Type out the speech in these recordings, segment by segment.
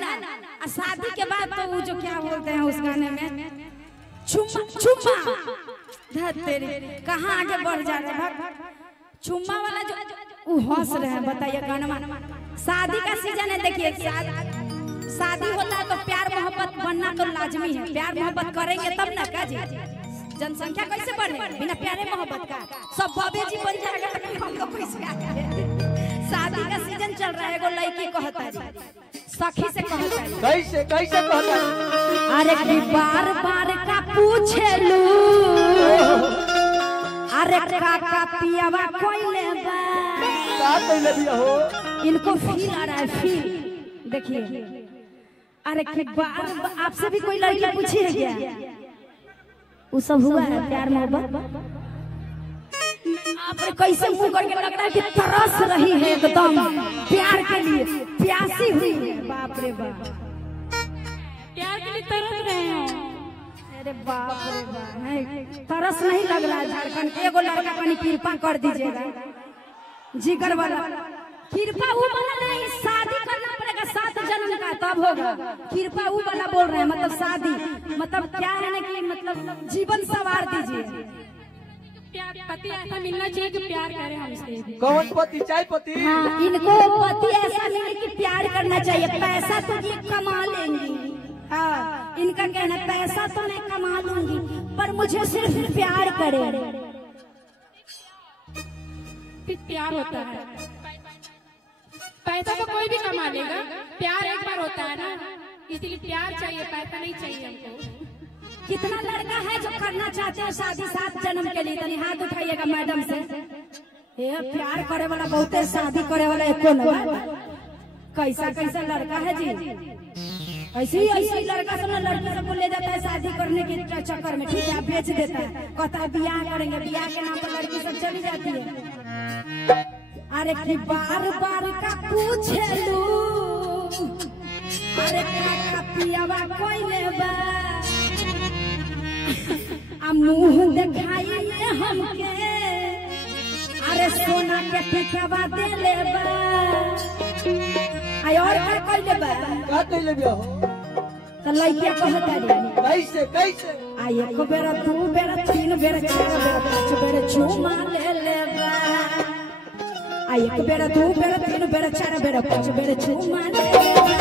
ना, और शादी के बाद तो वो जो क्या बोलते हैं उस गाने में चुम्मा चुम्मा तेरे कहाँ आगे बढ़ जा रहे हैं। चुम्मा वाला जो वो हंस रहे हैं, बताइए गाना। शादी का सीजन है, देखिए शादी होता है तो प्यार मोहब्बत बनना तो लाजमी है। प्यार मोहब्बत करेंगे तब ना का जी, जनसंख्या कैसे बढ़े बिना प्यारे मोहब्बत का? सब बाबे जी बन जाएगा तो हम लोग कैसे आएंगे? शादी का सीजन चल रहा है, एगो लड़की कहता है सखी से कहता है कैसे कहता है, अरे कि बार बार का पूछे लू, अरे काका पियावा कोई ले बा, का कइले बिया हो? इनको फील आ रहा है, फील देखिए। अरे कि बार आपसे भी कोई लड़की पूछी है क्या? वो सब हुआ है प्यार मोहब्बत? आप कैसे मुंह करके लग रहा है कि तरस रही है एकदम प्यार के लिए, प्यासी हुई है। बाप रे बाप, प्यार के लिए तरस रहे हैं। अरे बाप रे बाप, नहीं तरस नहीं लग रहा है। झारखंड के एगो लड़का कनी कृपा कर दीजिएगा, जिगर वाला कृपा वो वाला नहीं, शादी करना पड़ेगा 7 जन्म का तब होगा। कृपा वो वाला बोल रहे हैं, मतलब शादी मतलब क्या है ना कि मतलब जीवन सवार दीजिए। प्यार पति ऐसा मिलना चाहिए कि प्यार करे हमसे। कौन पति? चाय पति? हाँ, इनको पति ऐसा मिले कि प्यार करना चाहिए। पैसा तो ये कमा लेंगी, हाँ इनका कहना पैसा तो मैं कमा लूंगी पर मुझे सिर्फ प्यार करे। प्यार होता है, पैसा तो कोई भी कमा लेगा, प्यार एक बार होता है ना, इसलिए प्यार चाहिए, पैसा नहीं चाहिए हमको। कितना लड़का है जो करना चाहते हैं शादी 7 जन्म के लिए? तनी हाथ उठाइएगा मैडम से। ये प्यार करे वाला बहुत है, शादी करे वाला एको नहीं। कैसा कैसा लड़का है जी, ऐसे ही लड़का सब लड़की सबको ले जाता है शादी करने के चक्कर में, ठीक है आप बेच देता है, कहता है बियाह करेंगे, बियाह के नाम पर लड़की सब चली जाती है। अरे कि बार बार का पूछे लू, अरे काका पियावा कोई ले बा, आ मुंह दिखाइए हमके, अरे सोना के टिकवा दे ले बा, आई और का कोई ले बा, का कइले बिया हो? तो लइका कहता रे कैसे कैसे? आई एक बेरा 2 बेरा 3 बेरा 4 बेरा 5 बेरा चुमा ले ले बा, आई एक बेरा 2 बेरा 3 बेरा 4 बेरा 5 बेरा चुमा ले ले बा।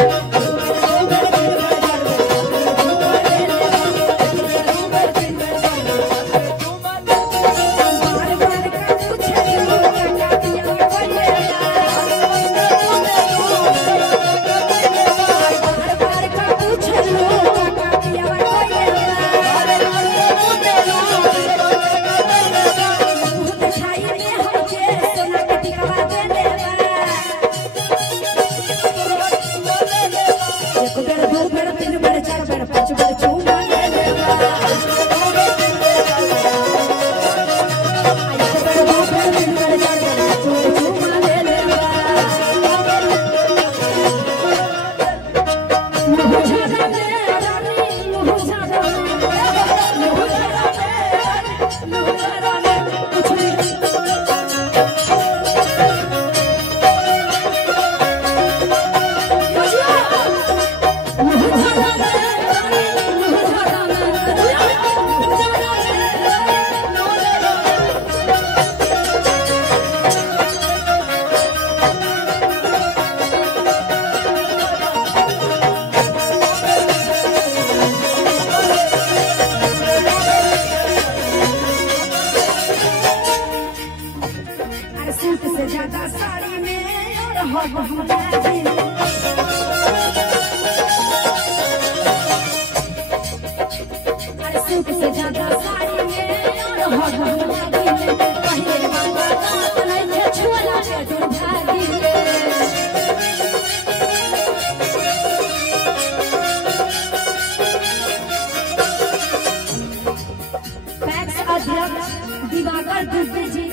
दिवाकर दुबे जी,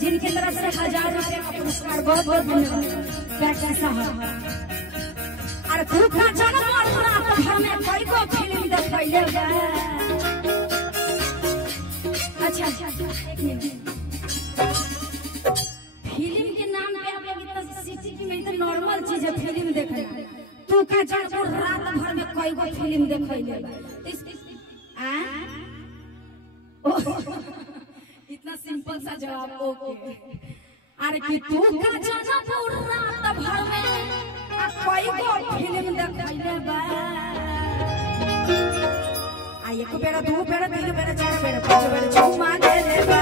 जिनकी तरफ से 1000 रुपए का पुरस्कार, बहुत बहुत धन्यवाद। और ग्रुप का जन्म और रात भर में कई को फिल्म देखैले बा। अच्छा एक मिनट, फिल्म के नाम पे आप लोग इतना सिटी में तो नॉर्मल चीज है फिल्म देखना। तू का जानबो रात भर में कई गो फिल्म देखैले इतना सिंपल सा जवाब ओके। अरे कि तू का जानबो रात भर में कई गो फिल्म देखैले बा आ एक बेरा दो बेरा तीन बेरा चार बेरा पांच बेरा चुम्मा दे लेबा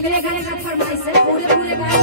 अगले गाने का फरमाइश है पूरे गाने